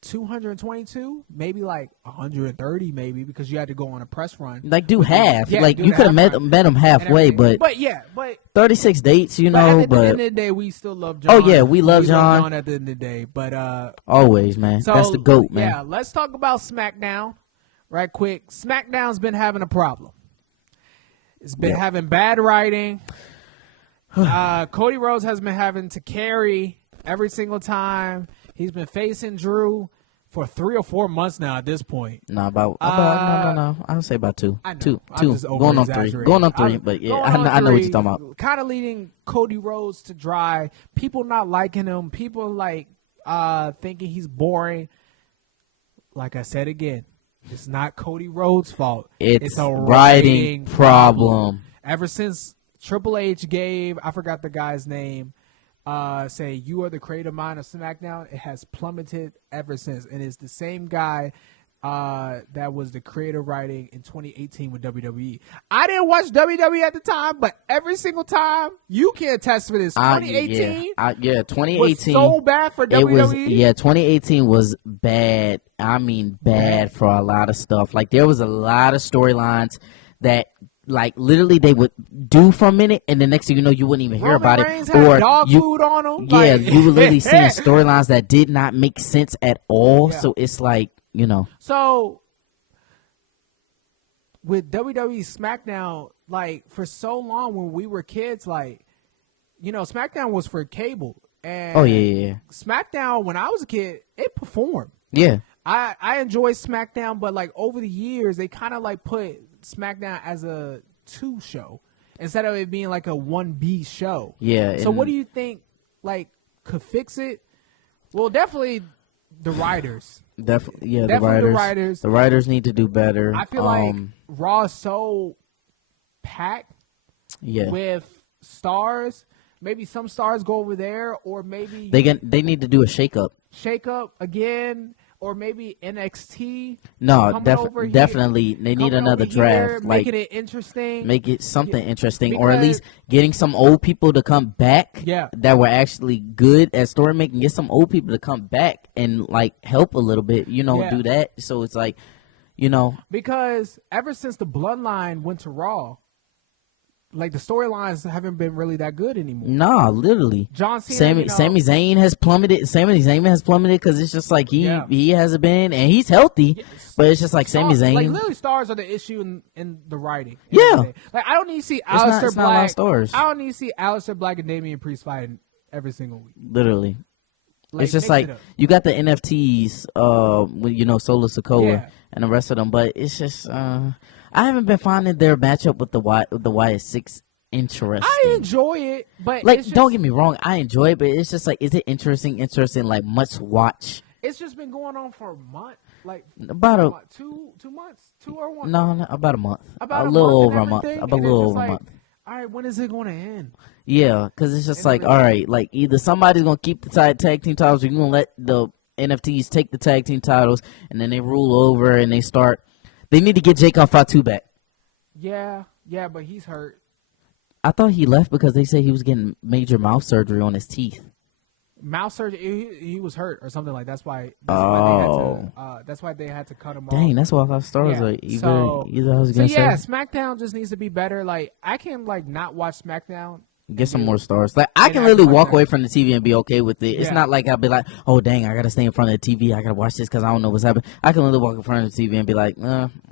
222, maybe like 130 maybe, because you had to go on a press run. Like do half. Like you could have met him halfway, but 36 dates, you know, at the end of the day we still love John. Oh yeah, we love John at the end of the day, but always, man. So, that's the GOAT, man. Yeah, let's talk about SmackDown. Right quick, SmackDown's been having a problem. It's been having bad writing. Cody Rhodes has been having to carry every single time. He's been facing Drew for 3 or 4 months now at this point. No, no. I would say about 2. I know. Two. Going on 3. Going on 3, but yeah, I know what you're talking about. Kind of leading Cody Rhodes to dry. People not liking him. People like thinking he's boring. Like I said again, it's not Cody Rhodes' fault. It's a writing problem. Ever since Triple H gave, I forgot the guy's name, say, you are the creative mind of SmackDown, it has plummeted ever since. And it's the same guy that was the creative writing in 2018 with WWE. I didn't watch WWE at the time, but every single time, you can attest for this. 2018 2018 was so bad for WWE. 2018 was bad. I mean, bad for a lot of stuff. Like, there was a lot of storylines that, like, literally they would do for a minute, and the next thing you know, you wouldn't even hear about Reigns it. Or dog food on them. Yeah, you were literally seeing storylines that did not make sense at all. Yeah. So it's like, you know. So with WWE SmackDown, like, for so long when we were kids, like, you know, SmackDown was for cable. And SmackDown, when I was a kid, it performed. Yeah. I enjoyed SmackDown, but, like, over the years, they kind of, like, put SmackDown as a 2 show instead of it being, like, a 1B show. Yeah. So what do you think, like, could fix it? Well, definitely the writers. Definitely the writers. The writers need to do better. I feel like Raw is so packed with stars. Maybe some stars go over there, or maybe they need to do a shakeup. Shakeup again, or maybe NXT. No, definitely they need another draft. Like, making it interesting. Make it something interesting, or at least getting some old people to come back. Yeah. That were actually good at story making. Get some old people to come back and, like, help a little bit. You know, do that. So it's like, you know, because ever since the Bloodline went to Raw, like, the storylines haven't been really that good anymore. Nah, literally. John Cena, Sami Zayn has plummeted. Sami Zayn has plummeted because it's just like he hasn't been, and he's healthy, but it's just like Sami Zayn. Like, literally, stars are the issue in the writing. Yeah. Like, I don't need to see Aleister Black. Not a lot of stars. I don't need to see Aleister Black and Damian Priest fighting every single week. Literally. Like, it's just like you got the NFTs, you know, Solo Sikoa and the rest of them, but it's just I haven't been finding their matchup with the Wyatt Six interesting. I enjoy it, but like, don't get me wrong, I enjoy it, but it's just like, is it interesting, like, much watch? It's just been going on for a month, like about 2 months, 2 or 1. No, about a month, about a little month over a month, about a little over a month. All right, when is it going to end? Yeah, because it's just like, all right, like, either somebody's gonna keep the tag team titles, or you're gonna let the NFTs take the tag team titles, and then they rule over and they start. They need to get Jacob Fatu back. Yeah, but he's hurt. I thought he left because they said he was getting major mouth surgery on his teeth. Mouth surgery? He was hurt or something like that. That's why they had to cut him off. Dang, that's why I thought stars were either I was gonna say. SmackDown just needs to be better. Like, I can, like, not watch SmackDown. Get some more stars. Like, I can really walk away from the TV and be okay with it. It's not like I'll be like, oh, dang, I got to stay in front of the TV. I got to watch this because I don't know what's happening. I can really walk in front of the TV and be like,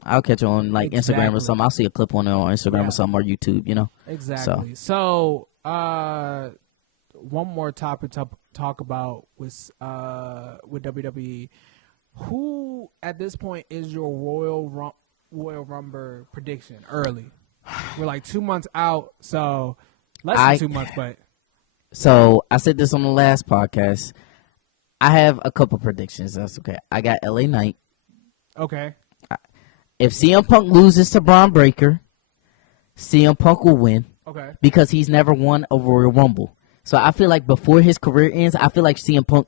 I'll catch it on, like, Instagram or something. I'll see a clip on it on Instagram or something, or YouTube, you know? Exactly. So one more topic to talk about with WWE. Who, at this point, is your Royal Rumble prediction early? We're like 2 months out, so... Less than 2 months, but So I said this on the last podcast. I have a couple predictions. That's okay. I got LA Knight. okay. If CM Punk loses to Braun Breaker, CM Punk will win Okay. because he's never won a Royal Rumble. So I feel like before his career ends, I feel like CM Punk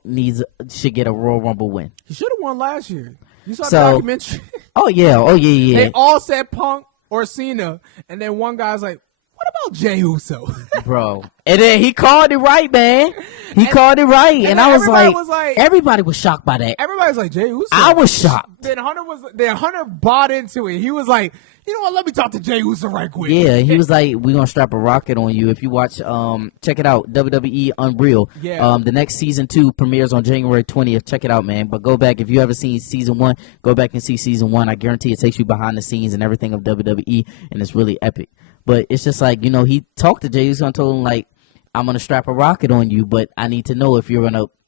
should get a Royal Rumble win. He should have won last year. You saw the So- documentary? Oh yeah. They all said Punk or Cena, and then one guy's like, what about Jey Uso? Bro. And then he called it right, man. He called it right. And I was everybody like, was like- everybody was shocked by that. Everybody's like, Jey Uso. I was shocked. Then Hunter bought into it. He was like, you know what, let me talk to Jey Uso right quick. Yeah, he was like, we're going to strap a rocket on you. If you watch, check it out, WWE Unreal. Yeah. The next season 2 premieres on January 20th. Check it out, man. But go back. If you haven't seen season 1, go back and see season 1. I guarantee it takes you behind the scenes and everything of WWE, and it's really epic. But it's just like, he talked to Jey Uso and told him, like, I'm going to strap a rocket on you, but I need to know if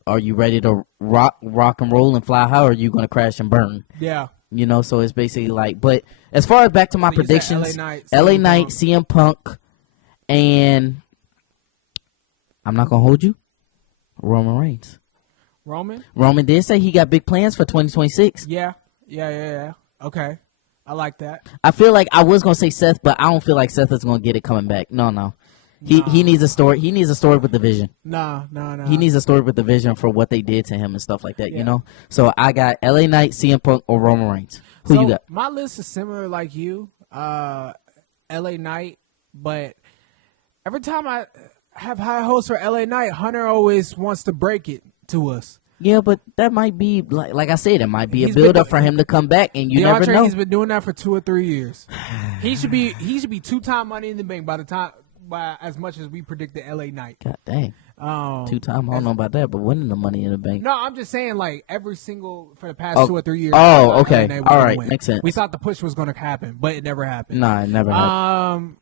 are you ready to rock and roll and fly high, or are you going to crash and burn? Yeah. So it's basically like, but as far as back to my So you said predictions, LA LA Knight, Knight, CM CM Punk, and I'm not going to hold you, Roman Reigns. Roman did say he got big plans for 2026. Yeah. Okay. I like that. I feel like I was going to say Seth, but I don't feel like Seth is going to get it coming back. No. He needs a story. He needs a story with the vision. No. He needs a story with the vision for what they did to him and stuff like that, So I got LA Knight, CM Punk, or Roman Reigns. Who you got? My list is similar like you, LA Knight, but every time I have high hopes for LA Knight, Hunter always wants to break it to us. Yeah, but that might be, like I said, it might be a He's build-up been- for him to come back, and you never know. He's been doing that for 2 or 3 years. He should be 2-time Money in the Bank by as much as we predicted LA Knight. God dang. 2-time, I don't know about that, but winning the Money in the Bank. No, I'm just saying, like, every single, for the past Oh. 2 or 3 years. Oh, LA okay. Knight was All gonna right. win. Makes sense. We thought the push was going to happen, but it never happened. Nah, it never happened.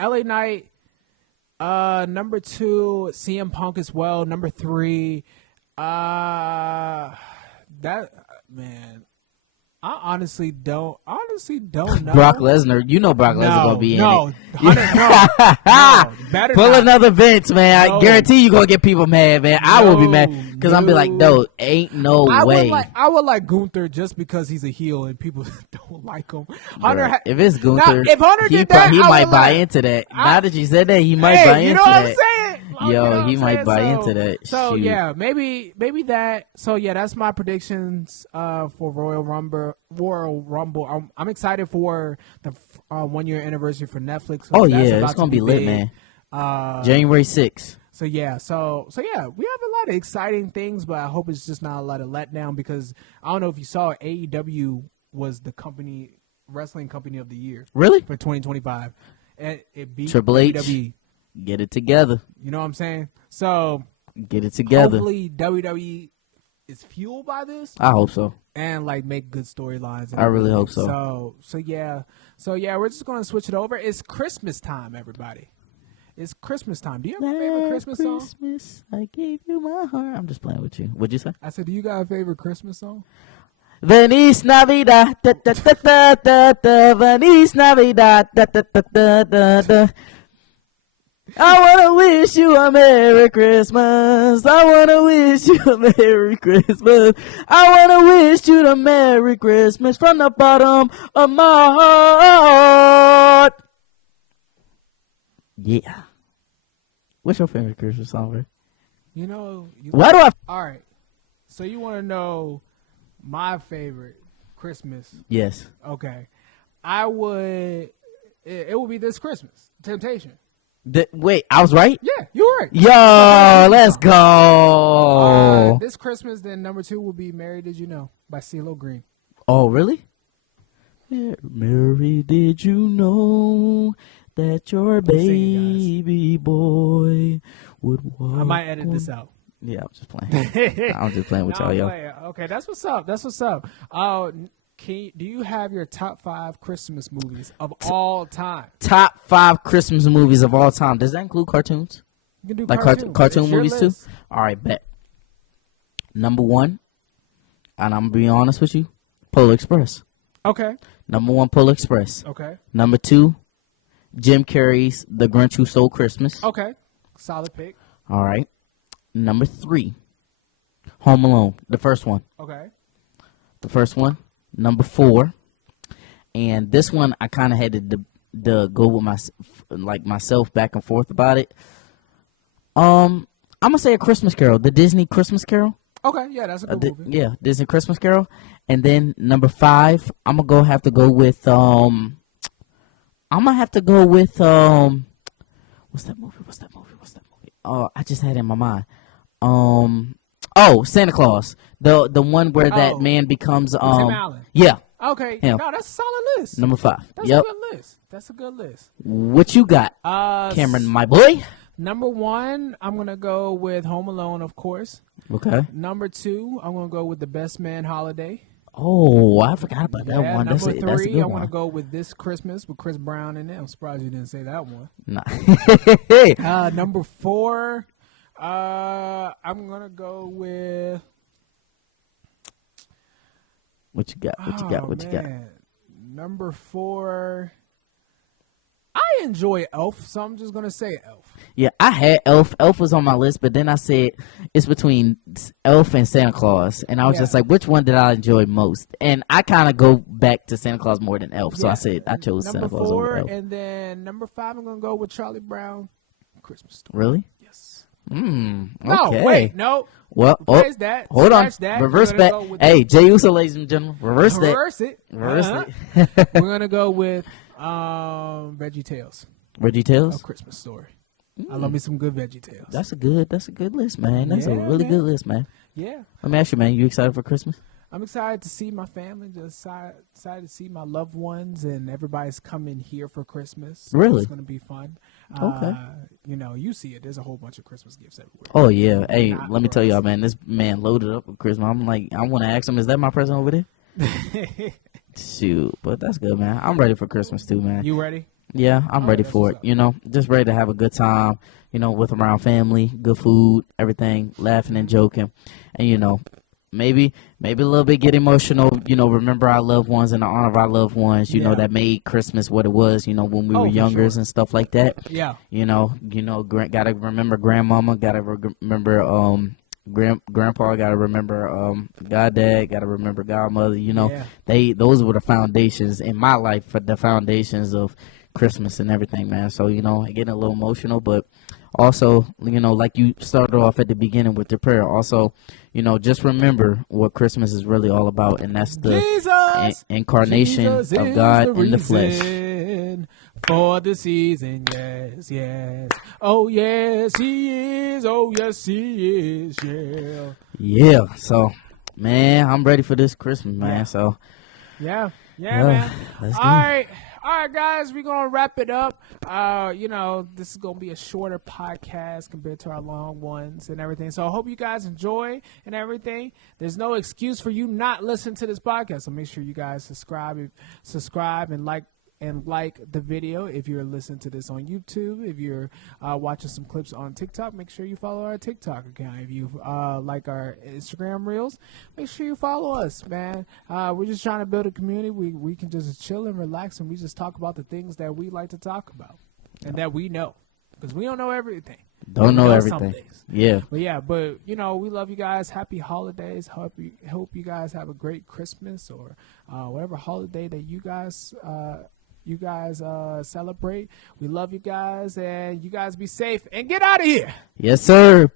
LA Knight, number 2, CM Punk as well. Number 3, man, I honestly don't know. Brock Lesnar. You know Brock Lesnar going to be in it. Hunter, no, better Pull not. another Vince, man. No. I guarantee you going to get people mad, man. I will be mad because I'm be like, no. no, ain't no I way. would like Gunther just because he's a heel and people don't like him. Hunter, Bruh, if it's Gunther, if Hunter he did that, he I might would buy like- into that. Now that you said that, he might buy into you know what I'm that. saying? Yo, You know what he I'm might saying? buy into that. So Shoot. yeah, maybe that. So yeah, that's my predictions for Royal Rumble. I'm excited for the 1 year anniversary for Netflix. Oh That's yeah, about it's gonna to be lit, big. man. January 6th. So yeah, so yeah, we have a lot of exciting things, but I hope it's just not a lot of letdown because I don't know if you saw AEW was the wrestling company of the year Really? for 2025, and it beat Triple H. WWE. Get it together. You know what I'm saying? So Get it together. hopefully WWE is fueled by this I hope so. and like make good storylines. and I really hope everything. so. So yeah, we're just gonna switch it over. It's Christmas time, everybody. It's Christmas time. Do you have a favorite Christmas song? Christmas, I gave you my heart. I'm just playing with you. What'd you say? I said, do you got a favorite Christmas song? Feliz Navidad, da, da, da, da, da, da. Feliz Navidad, da, da, da, da, da, da. I wanna wish you a Merry Christmas. I wanna wish you a Merry Christmas. I wanna wish you a Merry Christmas from the bottom of my heart. Yeah. What's your favorite Christmas song, bro? You know. Why do I? All right. So you want to know my favorite Christmas? Yes. Okay. I would. It would be this Christmas. Temptation. Wait, I was right? Yeah, you were right. Yo, let's go. This Christmas, then number 2 will be "Mary Did You Know" by CeeLo Green. Oh, really? Mary, did you know that your singing, baby boy would walk? I might edit this out. Yeah, I'm just playing. I'm just playing with No, y'all, yo. wait, okay, that's what's up. That's what's up. Do you have your top 5 Christmas movies of all time? Top 5 Christmas movies of all time. Does that include cartoons? You can do Like cartoons. cartoon It's your movies too? list. All right, bet. Number 1, and I'm going to be honest with you, Polar Express. Okay. Number 1, Polar Express. Okay. Number 2, Jim Carrey's The Grinch Who Stole Christmas. Okay. Solid pick. All right. Number 3, Home Alone, the first one. Okay. The first one. Number 4, and this one I kind of had to go with myself back and forth about it. I'm gonna say A Christmas Carol, the Disney Christmas Carol. Okay, yeah, that's a good movie. Yeah, Disney Christmas Carol. And then number 5, I'm gonna have to go with what's that movie? Oh, I just had it in my mind. Santa Claus. The one where that man becomes Tim Allen. Yeah. Okay. Him. No, that's a solid list. Number 5. That's Yep. a good list. That's a good list. What you got, Cameron, my boy? Number 1, I'm gonna go with Home Alone, of course. Okay. Number 2, I'm gonna go with The Best Man Holiday. Oh, I forgot about that one. Number That's a 3, good I one. want to go with This Christmas with Chris Brown in it. I'm surprised you didn't say that one. Nah. Number 4, I'm gonna go with. What you got? What you got? Number 4. I enjoy Elf, so I'm just gonna say Elf. Yeah, I had Elf. Elf was on my list, but then I said it's between Elf and Santa Claus, and I was just like, which one did I enjoy most? And I kind of go back to Santa Claus more than Elf, so I said I chose Santa Claus over Elf. And then number 5, I'm gonna go with Charlie Brown, Christmas Story. Really? Yes. Okay. No, wait, no. Well, Replace that. Hold on. That. Reverse back. Hey, Jay Uso, ladies and gentlemen. Reverse that. Reverse it. Reverse it. We're gonna go with Veggie Tales. Veggie Tales? A Christmas Story. I love me some good Veggie Tales. That's a good list, man. That's a really good list, man. Yeah. Let me ask you, man, you excited for Christmas? I'm excited to see my family, just excited to see my loved ones, and everybody's coming here for Christmas. So really? It's going to be fun. Okay. You see it. There's a whole bunch of Christmas gifts everywhere. Oh, yeah. Hey, let me tell y'all, man, this man loaded up with Christmas. I'm like, I want to ask him, is that my present over there? Shoot. But that's good, man. I'm ready for Christmas, too, man. You ready? Yeah, I'm ready for it. Just ready to have a good time, with around family, good food, everything, laughing and joking. And, maybe a little bit get emotional, remember our loved ones and the honor of our loved ones, that made Christmas what it was, when we were younger and stuff like that. Yeah. Gotta remember grandmama, gotta remember grandpa, gotta remember goddad, gotta remember godmother. Those were the foundations in my life, for the foundations of Christmas and everything, man. So getting a little emotional, but also like you started off at the beginning with the prayer, also just remember what Christmas is really all about, and that's the incarnation of God in the flesh. For the season, yes. Oh, yes, he is. Oh, yes, he is. Yeah. So, man, I'm ready for this Christmas, man. Yeah. So, yeah, man. All right, guys, we're going to wrap it up. This is going to be a shorter podcast compared to our long ones and everything. So I hope you guys enjoy and everything. There's no excuse for you not listening to this podcast. So make sure you guys subscribe and like the video. If you're listening to this on YouTube, if you're watching some clips on TikTok, make sure you follow our TikTok account. If you like our Instagram reels, make sure you follow us, man. We're just trying to build a community. We can just chill and relax, and we just talk about the things that we like to talk about and that we know, because we don't know everything. Don't know everything. Yeah. But we love you guys. Happy holidays. Hope you guys have a great Christmas or whatever holiday that you guys celebrate. We love you guys, and you guys be safe and get out of here. Yes, sir.